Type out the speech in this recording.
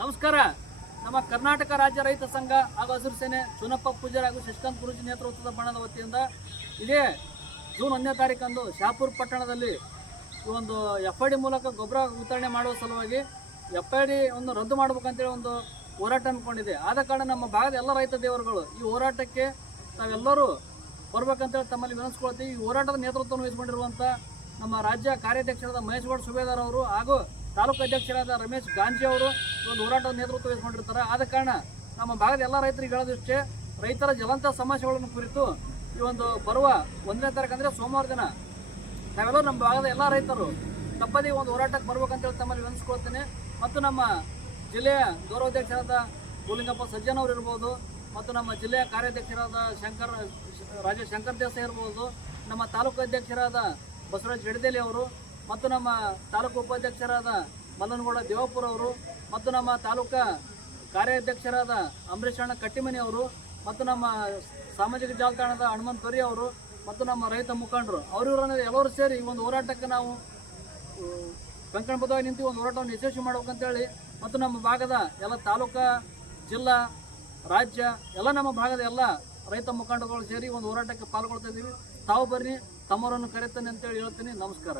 ನಮಸ್ಕಾರ. ನಮ್ಮ ಕರ್ನಾಟಕ ರಾಜ್ಯ ರೈತ ಸಂಘ ಹಾಗೂ ಹಸಿರು ಸೇನೆ ಚುನಪ್ಪ ಪೂಜಾರಿ ಹಾಗೂ ಶಶಿಕಾಂತ್ ಗುರೂಜಿ ನೇತೃತ್ವದ ಬಣದ ವತಿಯಿಂದ ಇದೇ ಜೂನ್ 1ನೇ ತಾರೀಕಂದು ಶಹಾಪುರ ಪಟ್ಟಣದಲ್ಲಿ ಒಂದು FID ಮೂಲಕ ಗೊಬ್ಬರ ವಿತರಣೆ ಮಾಡುವ ಸಲುವಾಗಿ FID ಒಂದು ರದ್ದು ಮಾಡಬೇಕಂತೇಳಿ ಒಂದು ಹೋರಾಟ ಅಂದ್ಕೊಂಡಿದೆ. ಆದ ಕಾರಣ ನಮ್ಮ ಭಾಗದ ಎಲ್ಲ ರೈತ ದೇವರುಗಳು ಈ ಹೋರಾಟಕ್ಕೆ ನಾವೆಲ್ಲರೂ ಬರ್ಬೇಕಂತೇಳಿ ತಮ್ಮಲ್ಲಿ ವಿನಂತಿಸ್ಕೊಳ್ತೀವಿ. ಈ ಹೋರಾಟದ ನೇತೃತ್ವವನ್ನು ವಹಿಸಿಕೊಂಡಿರುವಂಥ ನಮ್ಮ ರಾಜ್ಯ ಕಾರ್ಯಾಧ್ಯಕ್ಷರಾದ ಮಹೇಶ್ಗೌಡ ಸುಬೇದಾರ್ ಅವರು ಹಾಗೂ ತಾಲೂಕು ಅಧ್ಯಕ್ಷರಾದ ರಮೇಶ್ ಗಾಂಜಿ ಅವರು ಒಂದು ಹೋರಾಟದ ನೇತೃತ್ವ ವಹಿಸಿಕೊಂಡಿರ್ತಾರೆ. ಆದ ಕಾರಣ ನಮ್ಮ ಭಾಗದ ಎಲ್ಲ ರೈತರಿಗೆ ಹೇಳೋದಿಷ್ಟೇ, ರೈತರ ಜ್ವಲಂತ ಸಮಸ್ಯೆಗಳನ್ನು ಕುರಿತು ಈ ಒಂದು ಬರುವ 1ನೇ ತಾರೀಕು ಅಂದರೆ ಸೋಮವಾರ ದಿನ ನಾವೆಲ್ಲರೂ ನಮ್ಮ ಭಾಗದ ಎಲ್ಲ ರೈತರು ತಪ್ಪದೇ ಒಂದು ಹೋರಾಟಕ್ಕೆ ಬರ್ಬೇಕಂತೇಳಿ ತಮ್ಮಲ್ಲಿ ವಿನಂತಿಸ್ಕೊಳ್ತೇನೆ. ಮತ್ತು ನಮ್ಮ ಜಿಲ್ಲೆಯ ಗೌರವಾಧ್ಯಕ್ಷರಾದ ಗೋಲಿಂಗಪ್ಪ ಸಜ್ಜನ್ ಅವರು ಇರ್ಬೋದು, ಮತ್ತು ನಮ್ಮ ಜಿಲ್ಲೆಯ ಕಾರ್ಯಾಧ್ಯಕ್ಷರಾದ ರಾಜೇಶ್ ಶಂಕರ್ ದೇಸಾಯಿ ಇರ್ಬೋದು, ನಮ್ಮ ತಾಲೂಕು ಅಧ್ಯಕ್ಷರಾದ ಬಸವರಾಜ್ ಜಡದೇಲಿ ಅವರು, ಮತ್ತು ನಮ್ಮ ತಾಲೂಕು ಉಪಾಧ್ಯಕ್ಷರಾದ ಮಲ್ಲನಗೌಡ ದೇವಪುರ ಅವರು, ಮತ್ತು ನಮ್ಮ ತಾಲೂಕಾ ಕಾರ್ಯಾಧ್ಯಕ್ಷರಾದ ಅಂಬರೀಷ್ ಅಣ್ಣ ಕಟ್ಟಿಮನಿ ಅವರು, ಮತ್ತು ನಮ್ಮ ಸಾಮಾಜಿಕ ಜಾಲತಾಣದ ಹನುಮಂತ್ ತೊರಿ ಅವರು, ಮತ್ತು ನಮ್ಮ ರೈತ ಮುಖಂಡರು ಅವರಿವರನ್ನ ಎಲ್ಲರೂ ಸೇರಿ ಈ ಒಂದು ಹೋರಾಟಕ್ಕೆ ನಾವು ಕಂಕಣಬದ್ಧವಾಗಿ ನಿಂತು ಒಂದು ಹೋರಾಟವನ್ನು ಯಶಸ್ವಿ ಮಾಡ್ಬೇಕಂತೇಳಿ, ಮತ್ತು ನಮ್ಮ ಭಾಗದ ಎಲ್ಲ ತಾಲೂಕಾ, ಜಿಲ್ಲಾ, ರಾಜ್ಯ ಎಲ್ಲ ನಮ್ಮ ಭಾಗದ ಎಲ್ಲ ರೈತ ಮುಖಂಡರುಗಳು ಸೇರಿ ಒಂದು ಹೋರಾಟಕ್ಕೆ ಪಾಲ್ಗೊಳ್ತಾ ಇದ್ದೀವಿ. ತಾವು ಬರ್ರಿ, ತಮ್ಮವರನ್ನು ಕರೆತೇನೆ ಅಂತೇಳಿ ಹೇಳ್ತೀನಿ. ನಮಸ್ಕಾರ.